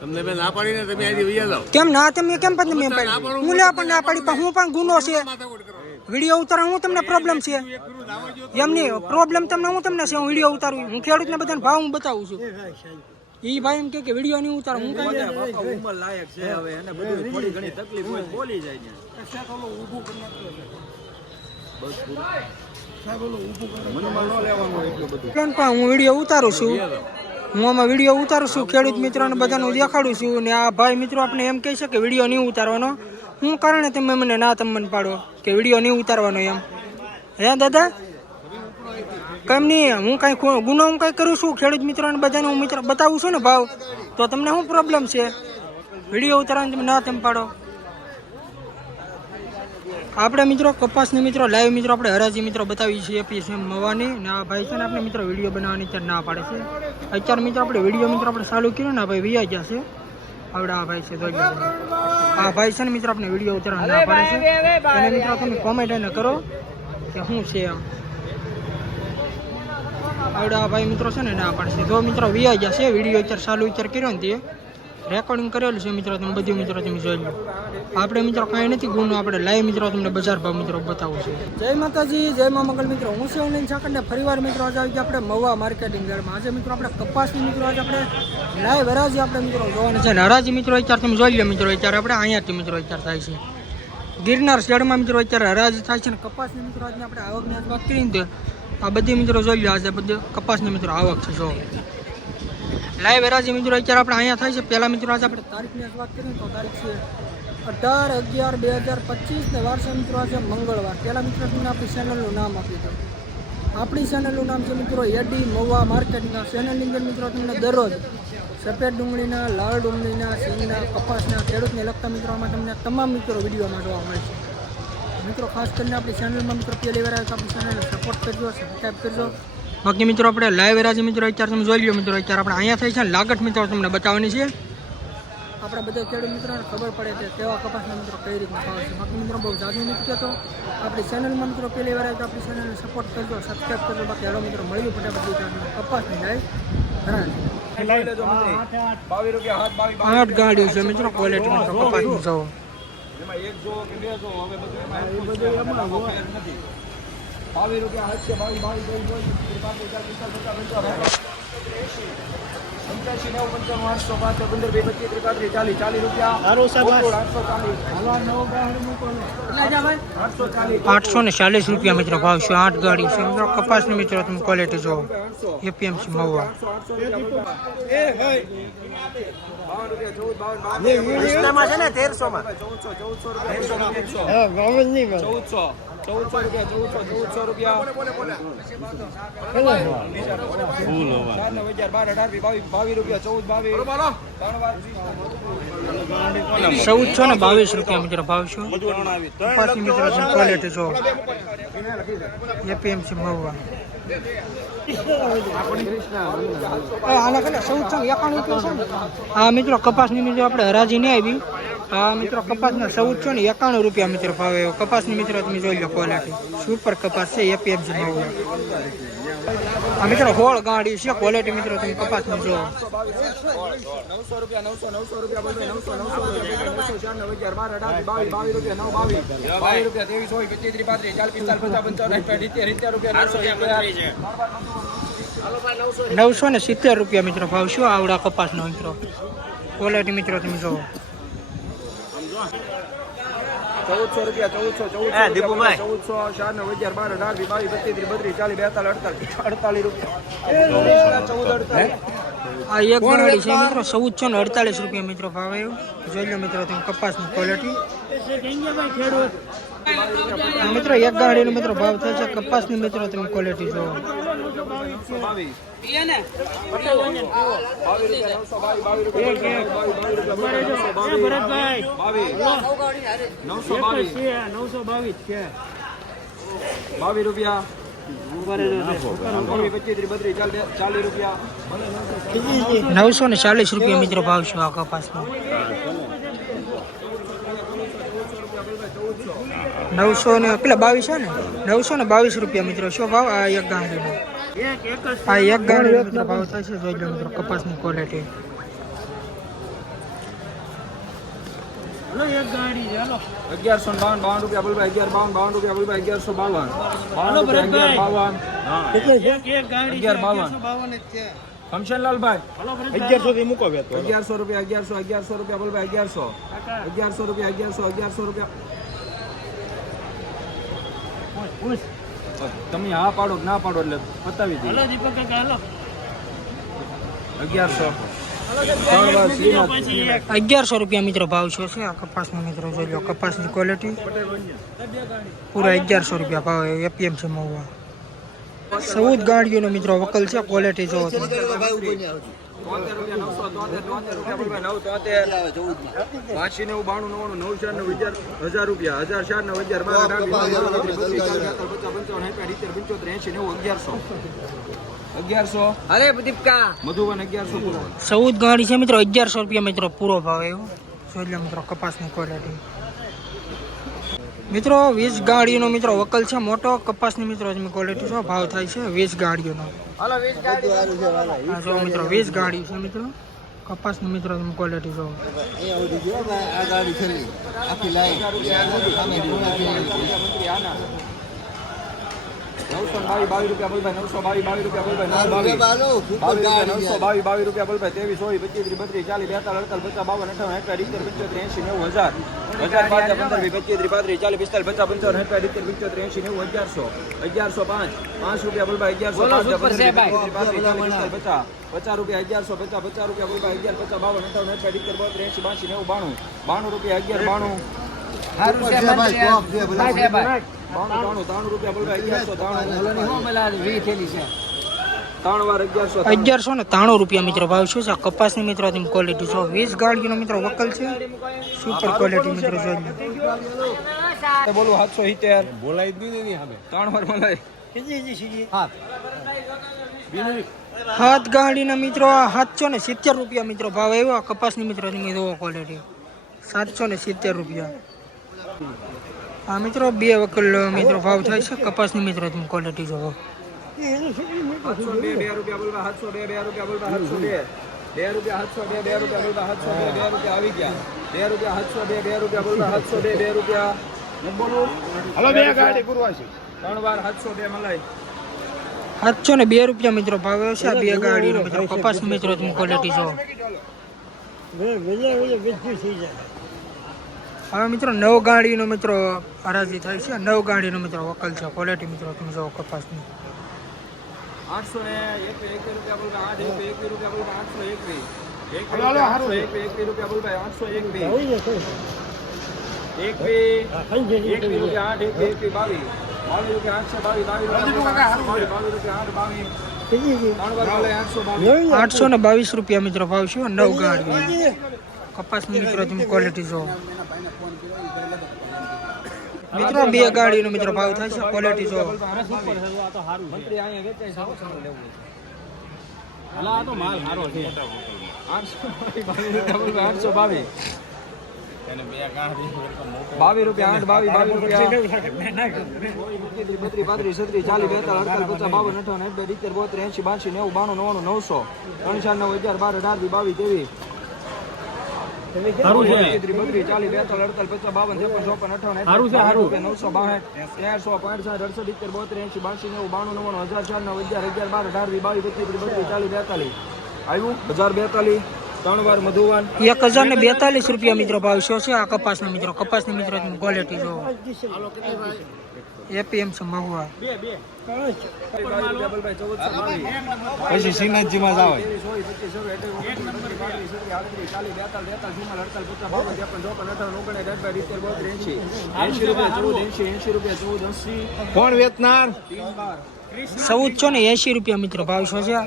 તમને મેં ના પાડીને તમે આજે વૈયા જાઓ. કેમ ના તમે કેમ પણ તમે ના હું લે પણ ના પાડી પણ હું પણ ગુનો છે. વીડિયો ઉતારવા હું તમને પ્રોબ્લેમ છે. એમ નહીં પ્રોબ્લેમ તમને હું તમને છે હું વીડિયો ઉતારું. હું ખેડૂતને બધાને ભાવ હું બતાવું છું. એ ભાઈ એમ કે કે વીડિયો નહીં ઉતારું હું કાંઈ બાપા ઉંમર લાયક છે હવે એને બધું થોડી ઘણી તકલીફ હોય બોલી જાય ને બસ મનમાં ન લેવાનું એટલું બધું પણ પણ હું વીડિયો ઉતારું છું? હું આમાં વીડિયો ઉતારું છું, ખેડૂત મિત્રોને બધાને દેખાડું છું ને આ ભાઈ મિત્રો આપણે એમ કહે છે કે વીડિયો નહીં ઉતારવાનો. હું કારણે તમે મને ના તમને પાડો કે વીડિયો નહીં ઉતારવાનો એમ. હે દાદા? કેમ નહીં, હું કાંઈ ગુનો હું કાંઈ કરું છું? ખેડૂત મિત્રોને બધાને હું મિત્ર બતાવું છું ને ભાવ. તો તમને શું પ્રોબ્લેમ છે? વીડિયો ઉતારવાનો તમે ના તેમ પાડો. આપણે મિત્રો કપાસની મિત્રો લાઈવ મિત્રો આપણે હરાજી મિત્રો બતાવી છીએ પીએસએમ મવાની. ને આ ભાઈ છે ને આપણે મિત્રો વીડિયો બનાવવાની અત્યારે ના પાડે છે. અત્યારે મિત્રો આપણે વીડિયો મિત્રો આપણે ચાલુ કર્યો ને ભાઈ વિયા ગયા છે. આપણે આ ભાઈ છે આ ભાઈ છે ને મિત્રો આપણે વીડિયો ઉતારવા ના પાડે છે. અને મિત્રો તમે કોમેન્ટ એને કરો કે શું છે એમ આવડે આ ભાઈ મિત્રો છે ને ના પાડશે છે. જો મિત્રો વિયા ગયા છે વીડિયો અત્યારે ચાલુ અત્યારે કર્યો ને તે. રેકોર્ડિંગ કરેલું છે મિત્રો તમે બધું મિત્રો તમે જોઈ લો. આપણે મિત્રો કાંઈ નથી ગુનો આપણે લાઈવ મિત્રો તમને બજાર ભાવ મિત્રો બતાવું છું. જય માતાજી જય મા મંગલ મિત્રો. હું છે ઓનલાઈન છાકંડ ફરીવાર મિત્રો આજે આવી આપણે મવા માર્કેટિંગ યાર્ડમાં આજે મિત્રો આપણે કપાસની મિત્રો આજે આપણે લાઈવ હરાજી આપણે મિત્રો જોવાની છે. અને હરાજી મિત્રો અત્યારે તમે જોઈ લો મિત્રો અત્યારે આપણે અહીંયાથી મિત્રો અત્યારે થાય છે. ગિરનાર શેડમાં મિત્રો અત્યારે હરાજ થાય છે ને કપાસની મિત્રો આજે આપણે આવકની વાત કરીને તો આ બધી મિત્રો જોઈ લો આજે બધી કપાસની મિત્રો આવક છે જો. લાઈવ હરાજી મિત્રો, અત્યારે આપણે અહીંયા થાય છે. પહેલા મિત્રો, આજે આપણે તારીખની વાત કરીએ તો તારીખ છે અઢાર અગિયાર બે હજાર પચીસ ને વાર છે મિત્રો, આજે મંગળવાર. પહેલા મિત્રો, તમને આપણી ચેનલનું નામ આપી દઉં. આપણી ચેનલનું નામ છે મિત્રો, એડી મવા માર્કેટના ચેનલની અંદર મિત્રો, તમને દરરોજ સફેદ ડુંગળીના, લાલ ડુંગળીના સિંગના કપાસના, ખેડૂતને લગતા મિત્રોમાં તમને તમામ મિત્રો વિડીયોમાં જોવા છે મિત્રો, ખાસ કરીને આપણી ચેનલમાં મિત્રો, પહેલી વાર આપણી ચેનલને સપોર્ટ કરજો સબસ્ક્રાઈબ કરજો. બાકી મિત્રો આપણે લાઈવ રાજી મિત્રો અત્યારે તમે જોઈ લો મિત્રો અત્યારે આપણે અહીંયા થઈ છે. લાગટ મિત્રો તમને બતાવવાની છે. આપણે બધા ખેડૂત મિત્રોને ખબર પડે કે તેવા કપાસના મિત્રો કઈ રીતના ભાવ છે. બાકી મિત્રો બહુ જાજુ નથી કહેતો. આપણી ચેનલમાં મિત્રો પહેલી વાર તો આપણી ચેનલને સપોર્ટ કરજો સબસ્ક્રાઈબ કરજો. બાકી હેલો મિત્રો મળ્યું ફટાફટ કપાસની લાઈવ આઠ ગાડીઓ છે મિત્રો ક્વોલિટી મિત્રો કપાસની જો એમાં એક જો કે બે જો હવે બધું એમાં બધું એમાં ફેર નથી. બાવીસ રૂપિયા હાથ છે બાવીસ બાવીસ બાવીસ બાવીસ પાંત્રીસ ચાલીસ પિસ્તાલીસ પચાસ પંચાવન પંચ્યાસી નેવું પંચાણું આઠસો પાંચ પંદર બે પચીસ ત્રીસ પાંત્રીસ ચાલીસ ચાલીસ રૂપિયા આઠસો ચાલીસ આઠસો ચાલીસ આઠસો ને ચાલીસ રૂપિયા મિત્રો ભાવ છે આઠ ગાડી છે મિત્રો કપાસની મિત્રો તમે ક્વોલિટી જો એપીએમસી મહુવા બાવન રૂપિયા ચૌદ બાવન બાવન છે ને તેરસો માં ચૌદસો ચૌદસો રૂપિયા ચૌદસો ચૌદસો રૂપિયા. હજાર બાર અઢાર બાવીસ બાવીસ રૂપિયા ચૌદ બાવીસ ચૌદસો ને બાવીસ રૂપિયા મિત્રો ભાવ છે કપાસની મિત્રો તમે ક્વોલિટી જો. એપીએમસી મહુવા હા મિત્રો કપાસની મિત્રો આપણે હરાજી નહીં આવી. હા મિત્રો કપાસના ચૌદસો ને, એકાણું રૂપિયા મિત્રો ભાવે. કપાસની મિત્રો તમે જોઈ લો ક્વોલિટી સુપર કપાસ છે એપીએમસી મહુવા આ મિત્રો હોળ ગાડી છે ક્વોલિટી મિત્રો તમે કપાસની જો નવસો ને સિત્તેર રૂપિયા મિત્રો ભાવ શું આવડા કપાસનો મિત્રો. ક્વોલિટી મિત્રો તમે જો ચૌદસો રૂપિયા ચૌદસો ચૌદસો ચૌદસો ચાર નવ હજાર બાર અઢાર વીસ, બાવીસ પચીસ ત્રીસ બત્રીસ ચાલીસ બેતાલીસ અડતાલીસ અડતાલીસ રૂપિયા. ચૌદ અડતાલીસ આ એક ગાડી છે મિત્રો ચૌદસો ને અડતાલીસ રૂપિયા મિત્રો ભાવ આવ્યો જોઈ લો મિત્રો તમે કપાસની ક્વોલિટી આ મિત્રો એક ગાડીનો મિત્રો ભાવ થાય છે કપાસની મિત્રો તમે ક્વોલિટી જો બાવીસ બાવીસ રૂપિયા નવસો બાવીસ છે બાવીસ રૂપિયા નવસો ને ચાલીસ રૂપિયા મિત્રો ભાવ છે આ કપાસનો. નવસો ને, પેલા બાવીસ છે ને? નવસો ને બાવીસ રૂપિયા મિત્રો. શું ભાવ આ એક જ આ એક ગાંઠીનો મિત્રો ભાવ થાય છે જોઈ લો મિત્રો કપાસની ક્વોલિટી અગિયારસો ને બાવન બાવન રૂપિયા બોલભાઈ અગિયાર બાવન બાવન રૂપિયા બોલભાઈ અગિયારસો બાવન બાવન રૂપિયા અગિયાર બાવન અગિયાર બાવન કમશનલાલભાઈ અગિયારસો થી મૂકો બે અગિયારસો રૂપિયા અગિયારસો અગિયારસો રૂપિયા બોલભાઈ અગિયારસો અગિયારસો રૂપિયા અગિયારસો અગિયારસો રૂપિયા તમે હા પાડો ના પાડો એટલે પતાવી દઈએ. અગિયારસો. ત્રણ વાર શ્રીનાથ અગિયારસો રૂપિયા મિત્રો ભાવ છે આ કપાસનો મિત્રો જોઈ લો કપાસની ક્વોલિટી પૂરા અગિયારસો રૂપિયા ભાવ એપીએમસી મહુવા ચૌદ ગાડીઓનો મિત્રો વકલ છે ક્વોલિટી જોવો તમે તોતેર રૂપિયા નવસો તોતેર તોતેર રૂપિયા બોલભાઈ નવ બાણું નવ્વાણું નવ ચાર નવ હજાર હજાર રૂપિયા હજાર ચાર નવ હજાર બાર પચાસ પંચાવન સાઠ પંચોતેર નેવું અગિયારસો. અગિયારસો? અરે દીપકા! મધુવન અગિયારસો પૂરો. ચૌદ ગાડી છે મિત્રો અગિયારસો રૂપિયા મિત્રો પૂરો ભાવ એવો જોઈ લે મિત્રો કપાસની ક્વોલિટી મિત્રો વીસ ગાડીઓનો મિત્રો વકલ છે. મોટો કપાસની મિત્રો તમે ક્વોલિટી છો ભાવ થાય છે વીસ ગાડીઓનો. આ જો મિત્રો વીસ ગાડી છે મિત્રો. કપાસની મિત્રો તમે ક્વોલિટી જો નવસો બાવીસ બાવીસ રૂપિયા બોલભાઈ નવસો બાવીસ બાવીસ રૂપિયા બોલભાઈ નવસો બાવીસ બાવીસ રૂપિયા બોલભાઈ ત્રેવીસ ચોવીસ પચીસ ત્રીસ બત્રીસ ચાલીસ બેતાલીસ અડતાલીસ પચાસ બાવન અઠાવન અઠાવીસ ઇત્તેર પંચોતેર એંશી નેવું હજાર. હજાર પાંચ પંદર વીસ પચીસ ત્રીસ પાંત્રીસ ચાલીસ પિસ્તાલીસ પચાસ પંચાવન અઠાવીસ ઇત્તેર પંચોતેર એંશી નેવું અગિયારસો અગિયારસો પાંચ પાંચ રૂપિયા બોલભાઈ અગિયારસો પાંચ પચીસ પચાસ રૂપિયા અગિયારસો પચાસ પચાસ રૂપિયા બોલભાઈ અગિયાર પચાસ બાવન અઠાવન અઠાવીસ ઇત્તેર બોતેર એંશી બાંશી નેવું બાણું. બાણું રૂપિયા અગિયાર બાણું. બોલભાઈ અગિયારસો ત્રાણું ત્રણ વાર અગિયારસો અગિયારસો ને ત્રાણું રૂપિયા મિત્રો ભાવ શું છે આ કપાસની મિત્રો તમે ક્વોલિટી જો વીસ ગાડીઓનો મિત્રો વકલ છે. સુપર ક્વોલિટી મિત્રો છે બોલું સાતસો સિત્તેર. બોલાય જ નહીં ને ત્રણ વાર બોલાય. હાથ ગાડીના મિત્રો સાતસો ને સિત્તેર રૂપિયા મિત્રો ભાવ આવ્યો. કપાસની મિત્રો તમે જોવો ક્વોલિટી સાતસો ને સિત્તેર રૂપિયા. આ મિત્રો બે વકલ મિત્રો ભાવ થાય છે કપાસની મિત્રો તમે ક્વોલિટી જોવો સાતસો બે બે રૂપિયા બોલવા સાતસો બે બે રૂપિયા બોલતા સાતસો બે બે રૂપિયા સાતસો બે બે રૂપિયા બોલવા સાતસો બે બે રૂપિયા આવી ગયા બે રૂપિયા સાતસો બે બે રૂપિયા બોલતા સાતસો બે બે રૂપિયા હલો બે ગાડી ગુરવાસી ત્રણ વાર સાતસો બે મલાઈ સાતસો ને બે રૂપિયા મિત્રો ભાવ છે આ બે ગાડીનો મિત્રો કપાસની મિત્રો તમે ક્વોલિટી જોવો હવે મિત્રો નવ ગાડીનો મિત્રો હરાજી થાય છે. નવ ગાડીનો મિત્રો વકલ છે. ક્વોલિટી મિત્રો તમે જો કપાસની. આઠસો ને એક રૂપિયા બોલવા આઠ એક રૂપિયા બોલવા આઠસો એક રૂપિયા બોલવા આઠસો એક એક રૂપિયા આઠ એક એક બાવીસ. બાવીસ રૂપિયા આઠસો બાવીસ બાવીસ બાવીસ રૂપિયા આઠ બોલે બાવીસ. આઠસો ને બાવીસ રૂપિયા મિત્રો ભાવ છે નવ ગાડી. કપાસની મિત્રો તમે ક્વોલિટી જો મિત્રો બે ગાડીનો મિત્રો ભાવ થાય છે ક્વોલિટી જો બાવીસ રૂપિયા આઠ બાવીસ બાવીસ રૂપિયા. બત્રીસ પાંત્રીસ છત્રીસ ચાલીસ બેતાલીસ અડતાલીસ પચાસ બાવન અઠાવન ઇત્તેર બોતેર એંશી બાંશી નેવું બાણું નવ્વાણું નવસો ત્રણ ચાર નવ હજાર બાર અઢાર વીસ બાવીસ ત્રેવીસ. બત્રીસ ચાલીસ અડતાલીસ પચાસ બાવન ત્રેપન ચોપન અઠાવન રૂપિયા નવસો બાસઠ તેરસો પાંસઠ અડસઠ ઇત્તેર બોતેર એંશી બાંશી નેવું બાણું નવ્વાણું હજાર ચાર નવ હજાર અગિયાર બાર અઢાર વીસ બાવીસ બત્રીસ ચાલીસ બેતાલીસ. આવ્યું? હજાર બેતાલીસ ત્રણ વાર મધુવાન. એક હજાર ને બેતાલીસ રૂપિયા મિત્રો ભાવ શો છે? આ કપાસના મિત્રો કપાસની મિત્રો ક્વોલિટી જોવો એપીએમસી મહુવા. પછી શ્રીનાથજીમાં જ આવે કોણ વેચનાર ચૌદસો ને એસી રૂપિયા મિત્રો ભાવ શું છે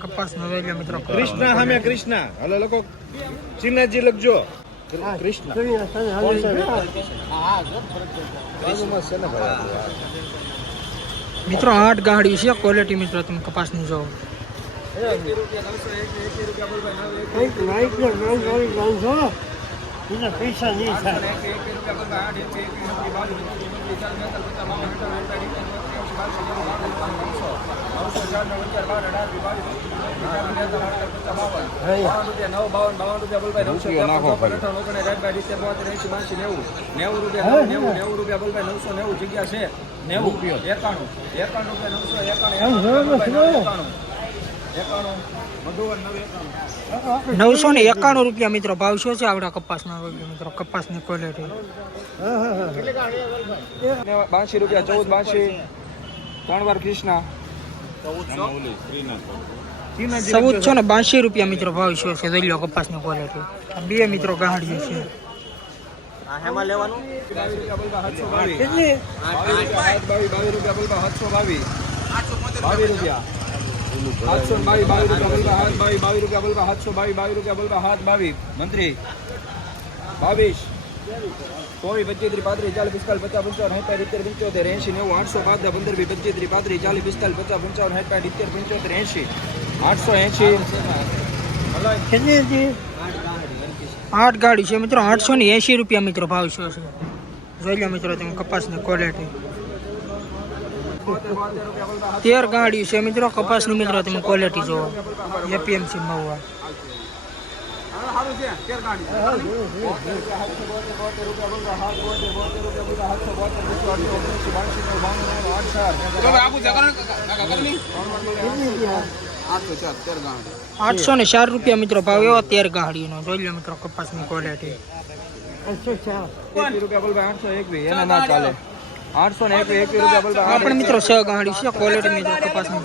કપાસ નો વેલ્યો મિત્રો કૃષ્ણ સામે કૃષ્ણ હલો લોકો શ્રીનાથજી લખજો કૃષ્ણ કોણ છે બાજુમાં છે ને ભાઈ મિત્રો આઠ ગાડી છે. ક્વોલિટી મિત્રો તમે કપાસની જોવો. પૈસા નહીં થાય બાસી નવસો બાસી ને એકાણું રૂપિયા મિત્રો ભાવ શું છે આવડા કપાસના મિત્રો કપાસની ક્વોલિટી બાંશી રૂપિયા ચૌદ બાંશી ત્રણ વાર કૃષ્ણ ચૌદસો ને બાંસી રૂપિયા મિત્રો ભાવ શું છે? જોઈ લો કપાસની ક્વોલિટી બે મિત્રો ગાંઠિયો છે. મંત્રી બાવીસ. ચોવીસ પચીસ ત્રીસ પાંત્રીસ, ચાલીસ, પિસ્તાલીસ, પચાસ, પંચાવન હેઠળ ઇત્તેર પંચોતેર, એંશી, નેવું, આઠસો પાંચ પંદર, બી, પચીસ, ત્રીસ, પાંત્રીસ, ચાલીસ, પિસ્તાલીસ, પચાસ, પંચાવન હેઠળ ઇત્તેર પંચોતેર, એંશી, આઠસો, એંશી. આઠ ગાડી છે મિત્રો, આઠસો ને એંશી રૂપિયા મિત્રો ભાવ છે જોઈ લો મિત્રો, તમે કપાસની ક્વોલિટી તેર ગાડી છે મિત્રો, કપાસની મિત્રો, તમે ક્વોલિટી જોવો એપીએમસી મહુવા આઠસો ને ચાર રૂપિયા મિત્રો ભાવ એવો તેર ગાડીનો જોઈ લો મિત્રો કપાસની ક્વોલિટી રૂપિયા બોલવા આઠસો ના ચાલે. આઠસો ને એકવીસ એકવીસ રૂપિયા બોલવા આપણે મિત્રો છ ગાડી છે ક્વોલિટી મિત્રો કપાસની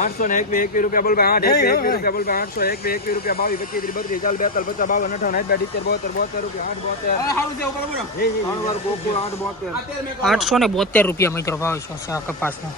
આઠસો ને એકવીસ એકવીસ રૂપિયા આઠ એકવીસ એકવીસ રૂપિયા બોલવા આઠસો એકવીસ એકવીસ રૂપિયા બાવીસ પચીસ ત્રીસ બત્રીસ ચાલ બેતાલ પચાસ બાવન અઠાવન આઠ બાર ઇત્તેર બોતેર બોતેર રૂપિયા આઠ બોતેર. આઠસો ને બોતેર રૂપિયા મિત્રો ભાવ છે આ કપાસનો.